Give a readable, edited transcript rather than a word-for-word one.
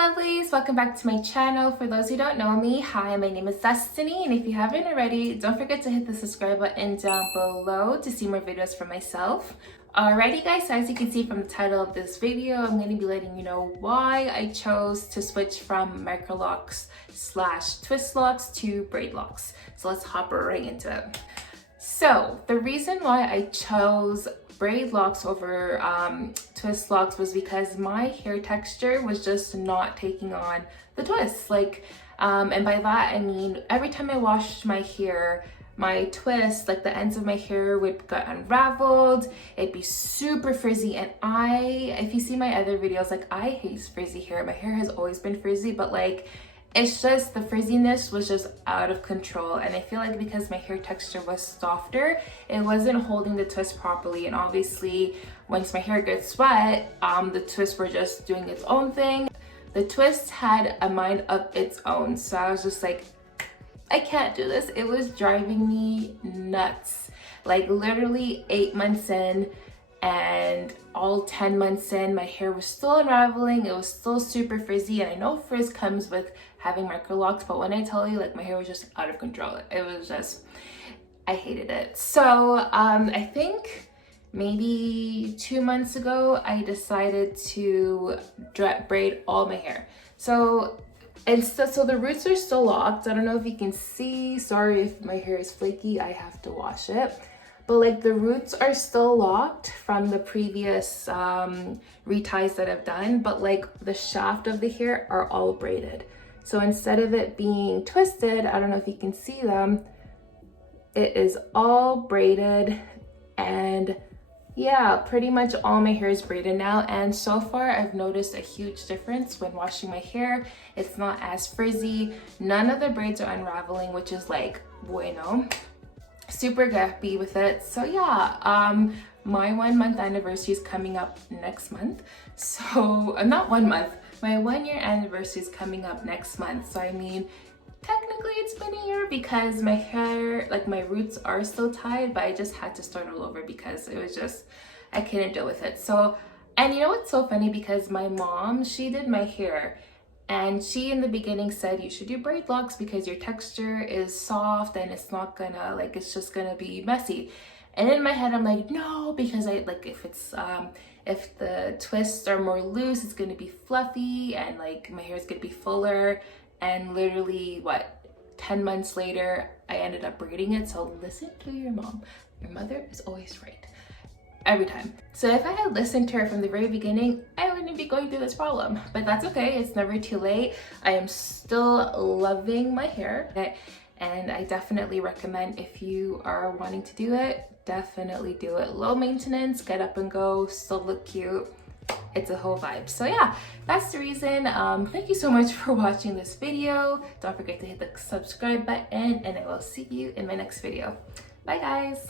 lovelies, welcome back to my channel. For those who don't know me, hi, my name is Destiny, and if you haven't already, don't forget to hit the subscribe button down below to see more videos from myself. Alrighty guys, so as you can see from the title of this video, I'm going to be letting you know why I chose to switch from Braidlocs / Twistlocs to Braidlocs. So let's hop right into it. So the reason why I chose Braidlocs over Twistlocs was because my hair texture was just not taking on the twists. And by that I mean every time I washed my hair, my twist, like the ends of my hair would get unraveled. It'd be super frizzy, and if you see my other videos, like I hate frizzy hair. My hair has always been frizzy, but like it's just the frizziness was just out of control, and I feel like because my hair texture was softer, it wasn't holding the twist properly. And obviously once my hair gets wet, the twists were just doing its own thing. The twist had a mind of its own, so I was just like, I can't do this. It was driving me nuts. Like literally 8 months in, and all 10 months in, my hair was still unraveling. It was still super frizzy, and I know frizz comes with having micro locks, but when I tell you, like, my hair was just out of control. It was just, I hated it. So I think maybe 2 months ago, I decided to braid all my hair. So the roots are still locked. I don't know if you can see. Sorry if my hair is flaky. I have to wash it. But like the roots are still locked from the previous reties that I've done. But like the shaft of the hair are all braided. So instead of it being twisted, I don't know if you can see them, it is all braided. And yeah, pretty much all my hair is braided now, and so far I've noticed a huge difference when washing my hair. It's not as frizzy, none of the braids are unraveling, which is like bueno. Super happy with it. So yeah, my 1 month anniversary is coming up next month. So not 1 month, my 1 year anniversary is coming up next month. So I mean, technically it's been a year because my hair, like my roots are still tied, but I just had to start all over because it was just, I couldn't deal with it. So, and you know what's so funny, because my mom, she did my hair, and she in the beginning said you should do braid locks because your texture is soft and it's not gonna, like, it's just gonna be messy. And in my head I'm like, no, because I like, if the twists are more loose, it's gonna be fluffy and like my hair is gonna be fuller. And literally, 10 months later, I ended up braiding it. So listen to your mom. Your mother is always right. Every time. So if I had listened to her from the very beginning, I wouldn't be going through this problem. But that's okay. It's never too late. I am still loving my hair. And I definitely recommend, if you are wanting to do it, definitely do it. Low maintenance, get up and go, still look cute. It's a whole vibe. So yeah, that's the reason. Thank you so much for watching this video. Don't forget to hit the subscribe button, and I will see you in my next video. Bye guys.